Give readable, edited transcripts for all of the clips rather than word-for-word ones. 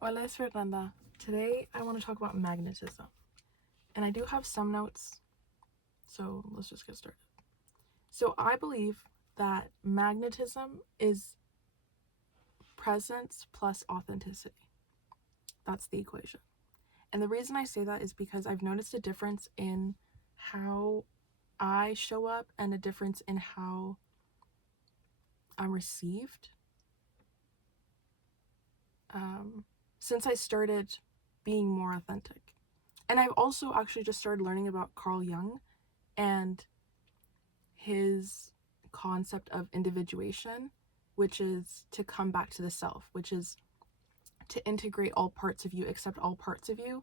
Hola, es Fernanda. Today I want to talk about magnetism. And I do have some notes, so let's just get started. So I believe that magnetism is presence plus authenticity. That's the equation. And the reason I say that is because I've noticed a difference in how I show up and a difference in how I'm received since I started being more authentic. And I've also actually just started learning about Carl Jung and his concept of individuation, which is to come back to the self, which is to integrate all parts of you, accept all parts of you,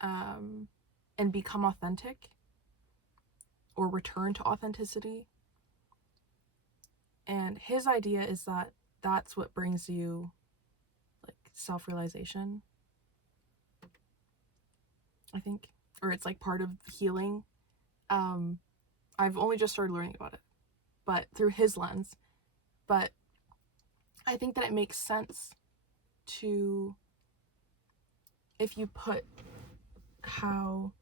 and become authentic or return to authenticity. And his idea is that that's what brings you like self-realization, I think, or it's like part of healing. I've only just started learning about it, but through his lens. But I think that it makes sense to, if you put how,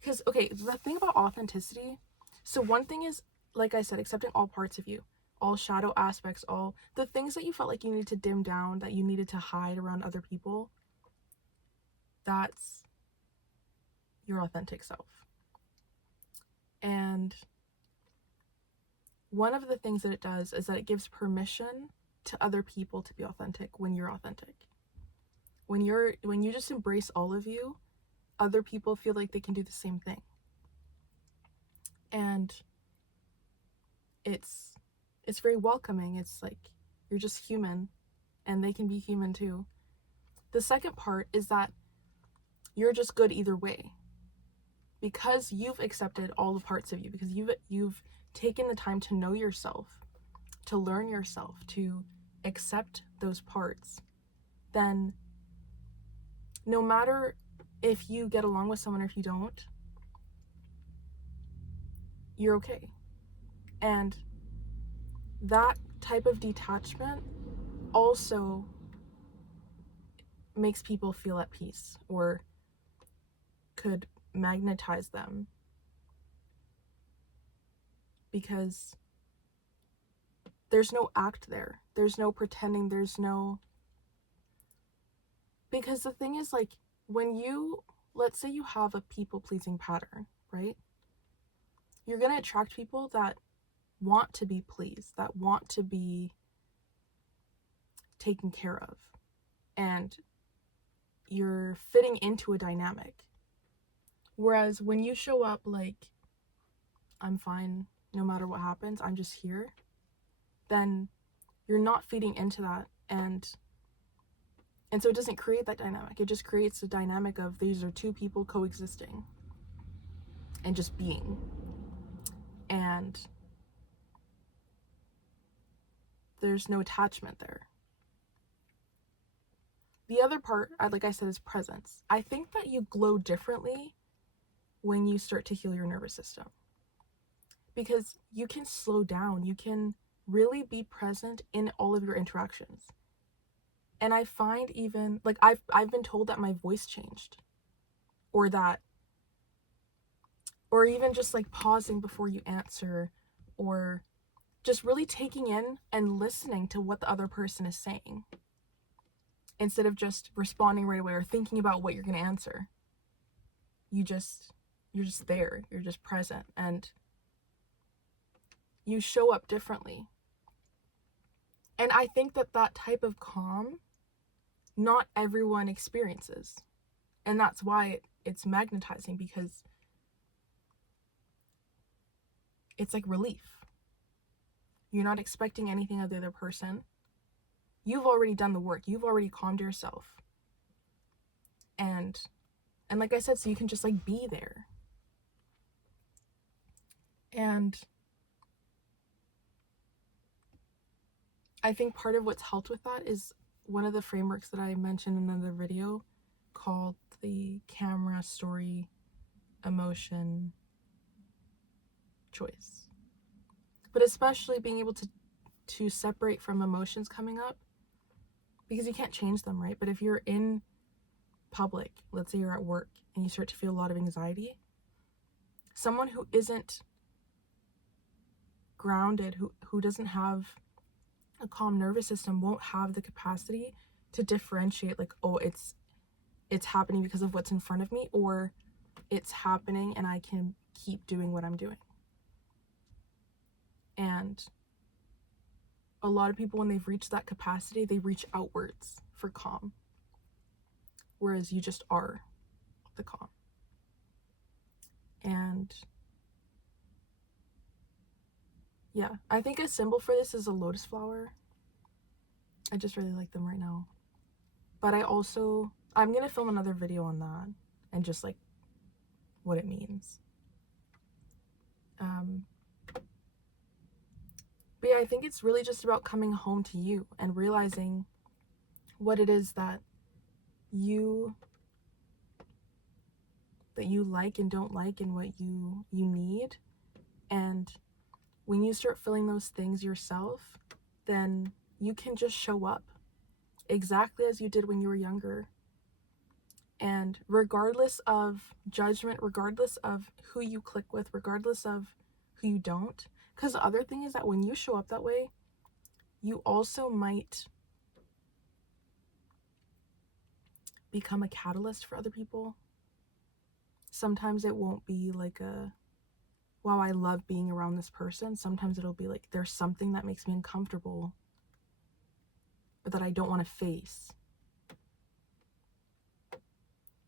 because okay, the thing about authenticity, so one thing is, like I said, accepting all parts of you, all shadow aspects, all the things that you felt like you needed to dim down, that you needed to hide around other people. That's your authentic self. And one of the things that it does is that it gives permission to other people to be authentic when you're authentic. When you just embrace all of you, other people feel like they can do the same thing. And it's very welcoming. It's like you're just human and they can be human too. The second part is that you're just good either way. Because you've accepted all the parts of you, because you've taken the time to know yourself, to learn yourself, to accept those parts, then no matter if you get along with someone or if you don't, you're okay. And that type of detachment also makes people feel at peace, or could magnetize them, because there's no act there. There's no pretending. Because the thing is, like, when you, let's say you have a people-pleasing pattern, right? You're going to attract people that want to be pleased, that want to be taken care of. And you're fitting into a dynamic. Whereas when you show up like, I'm fine no matter what happens, I'm just here, then you're not feeding into that. And so it doesn't create that dynamic. It just creates a dynamic of these are two people coexisting and just being. And there's no attachment there. The other part, like I said, is presence. I think that you glow differently when you start to heal your nervous system. Because you can slow down. You can really be present in all of your interactions. And I find even, like, I've been told that my voice changed. Or even just like pausing before you answer, or just really taking in and listening to what the other person is saying, instead of just responding right away or thinking about what you're going to answer. You're just there. You're just present, and you show up differently. And I think that type of calm, not everyone experiences. And that's why it's magnetizing, because it's like relief. You're not expecting anything of the other person. You've already done the work. You've already calmed yourself. And like I said, so you can just like be there. And I think part of what's helped with that is one of the frameworks that I mentioned in another video called the camera, story, emotion, choice. But especially being able to separate from emotions coming up because you can't change them, right? But if you're in public, let's say you're at work and you start to feel a lot of anxiety, someone who isn't grounded, who doesn't have a calm nervous system, won't have the capacity to differentiate, like, oh, it's happening because of what's in front of me, or it's happening and I can keep doing what I'm doing. And a lot of people, when they've reached that capacity, they reach outwards for calm, whereas you just are the calm. And yeah, I think a symbol for this is a lotus flower. I just really like them right now. But I'm gonna film another video on that and just like what it means. But yeah, I think it's really just about coming home to you and realizing what it is that you like and don't like, and what you need. And when you start feeling those things yourself, then you can just show up exactly as you did when you were younger. And regardless of judgment, regardless of who you click with, regardless of who you don't, because the other thing is that when you show up that way, you also might become a catalyst for other people. Sometimes it won't be like a, wow, I love being around this person. Sometimes it'll be like, there's something that makes me uncomfortable, but that I don't want to face.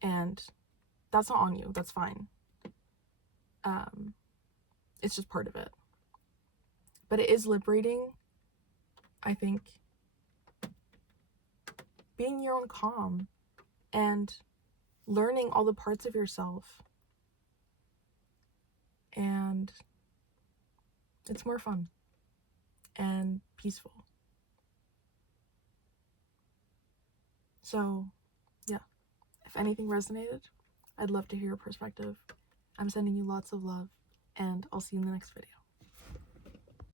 And that's not on you. That's fine. It's just part of it. But it is liberating, I think, being your own calm and learning all the parts of yourself. And it's more fun and peaceful. So, yeah, if anything resonated, I'd love to hear your perspective. I'm sending you lots of love, and I'll see you in the next video.